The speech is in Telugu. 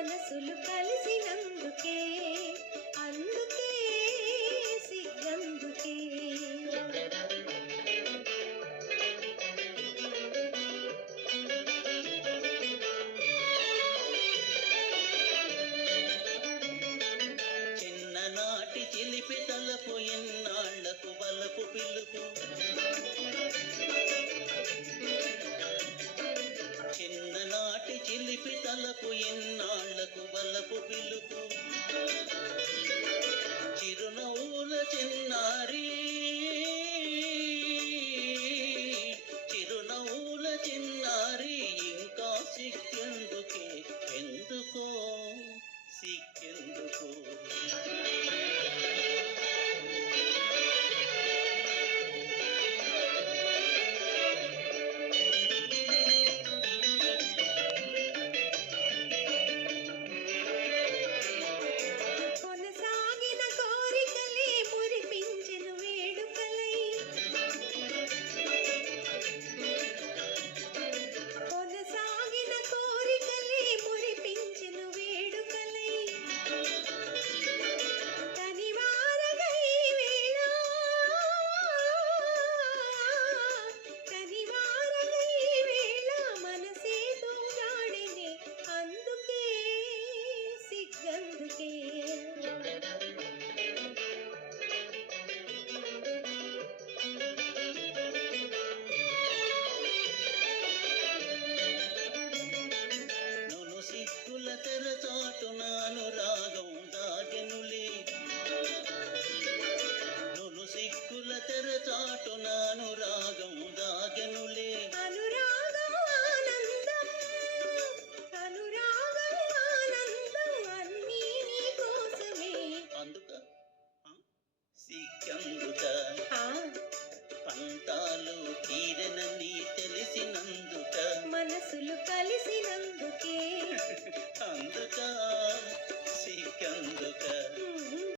మనసులు కలిసినందుకే